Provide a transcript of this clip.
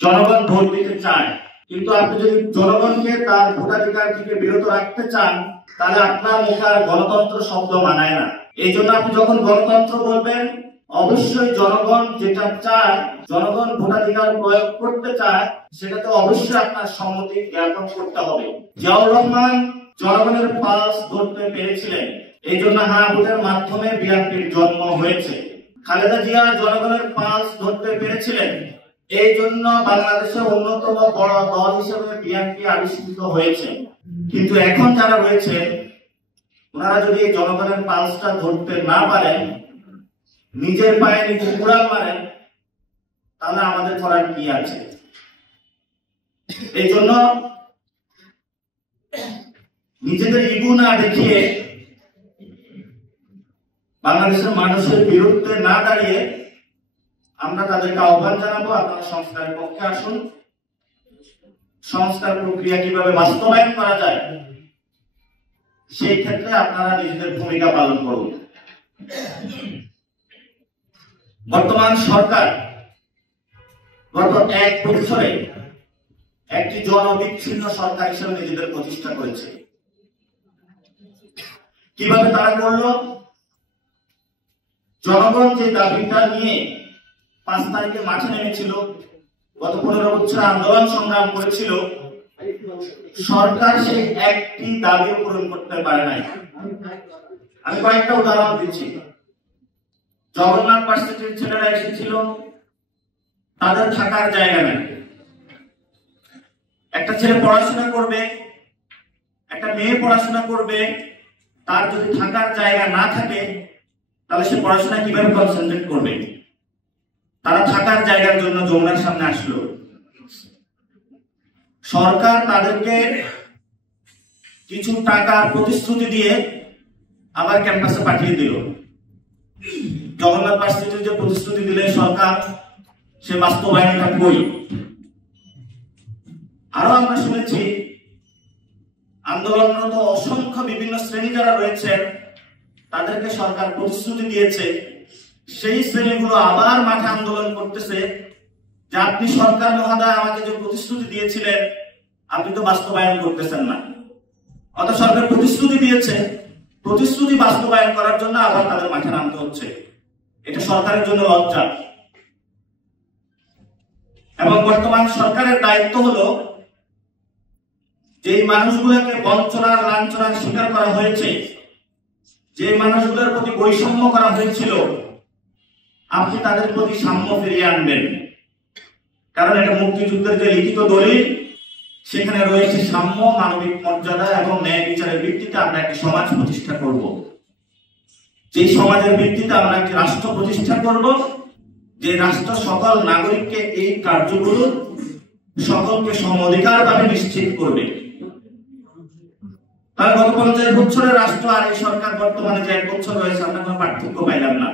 জনগণ ভোট দিতে চায়, কিন্তু আপনি যদি জনগণকে তার ভোটাধিকার থেকে বিরত রাখতে চান তাহলে আপনার মুখে আর গণতন্ত্র শব্দ মানায় না। এই জন্য আপনি যখন গণতন্ত্র বলবেন অবশ্যই জনগণ যেটা চায়, জনগণ ভোটাধিকার প্রয়োগ করতে চায়, সেটাতে অবশ্যই আপনার সম্মতি জ্ঞাপন করতে হবে। জিয়াউর রহমান জনগণের পালস ধরতে পেরেছিলেন, এই জন্য হ্যাঁ ভোটের মাধ্যমে বিএনপির জন্ম হয়েছে। খালেদা জিয়া জনগণের পালস ধরতে পেরেছিলেন, এই জন্য বাংলাদেশের অন্যতম বড় দল হিসেবে বিএনপি আবিষ্কৃত হয়েছে। কিন্তু এখন যারা রয়েছে ওনারা যদি এই জনগণের পালসটা ধরতে না পারেন, নিজের পায়ে নিজে কুড়াল মারেন, তাহলে আমাদের করার কি আছে? এই জন্য নিজেদের ইগো না দেখিয়ে বাংলাদেশের মানুষের বিরুদ্ধে না দাঁড়িয়ে আমরা তাদেরকে আহ্বান জানাবো, আপনারা সংস্কারের পক্ষে আসুন। সংস্কার প্রক্রিয়া কিভাবে বাস্তবায়ন করা যায় সেই ক্ষেত্রে আপনারা নিজেদের ভূমিকা পালন করুন। বর্তমান সরকার গত 1 বছরে একটি জনবিচ্ছিন্ন সরকার হিসেবে নিজেদের প্রতিষ্ঠা করেছে। কিভাবে তারা করলো? জনগণ যে দাবিটা নিয়ে 5 তারিখে মাঠে নেমেছিল, গত 15 বছর আন্দোলন সংগ্রাম করেছিল, সরকার সেই একটি দাবিও পূরণ করতে পারে নাই। আমি কয়েকটা উদাহরণ দিচ্ছি। জগন্নাথ ভার্সিটির ছেলেরা এসেছিল, তাদের থাকার জায়গা নেই। একটা ছেলে পড়াশোনা করবে, একটা মেয়ে পড়াশোনা করবে, তার যদি থাকার জায়গা না থাকে তাহলে সে পড়াশোনা কিভাবে কনসেন্ট্রেট করবে? তারা থাকার জায়গার জন্য যমুনার সামনে আসলো। সরকার তাদেরকে কিছু টাকার প্রতিশ্রুতি দিয়ে আবার ক্যাম্পাসে পাঠিয়ে দিল। জগন্নাথ ভার্সিটির যে প্রতিশ্রুতি দিলে সরকার, সে বাস্তবায়নটা কই? আরো আমরা শুনেছি আন্দোলনরত অসংখ্য বিভিন্ন শ্রেণী যারা রয়েছেন তাদেরকে সরকার প্রতিশ্রুতি দিয়েছে, সেই শ্রেণীগুলো আবার মাঠে আন্দোলন করতেছে যে আপনি সরকার মহোদয় আমাকে যে প্রতিশ্রুতি দিয়েছিলেন আপনি তো বাস্তবায়ন করতেছেন না। অর্থাৎ সরকার প্রতিশ্রুতি দিয়েছে, প্রতিশ্রুতি বাস্তবায়ন করার জন্য আবার তাদের মাঠে নামতে হচ্ছে। এটা সরকারের জন্য লজ্জা। এবং বর্তমান সরকারের দায়িত্ব হলো যে মানুষগুলোকে বঞ্চনার লাঞ্ছনার শিকার করা হয়েছে, যে মানুষগুলোর প্রতি বৈষম্য করা হয়েছিল, আপনি তাদের প্রতি সাম্য ফিরিয়ে আনবেন। কারণ এটা মুক্তিযুদ্ধের যে লিখিত দলিল, সেখানে রয়েছে সাম্য, মানবিক মর্যাদা এবং ন্যায় বিচারের ভিত্তিতে আমরা একটি সমাজ প্রতিষ্ঠা করব। যে সমাজের ভিত্তিতে আমরা একটি রাষ্ট্র প্রতিষ্ঠা করব, যে রাষ্ট্র সকল নাগরিককে এই কার্যগুলো সকলকে সম অধিকার ভাবে নিশ্চিত করবে। তার গত 50 বছরের রাষ্ট্র আর এই সরকার বর্তমানে যে 1 বছর রয়েছে আমরা কোনো পার্থক্য পাইলাম না।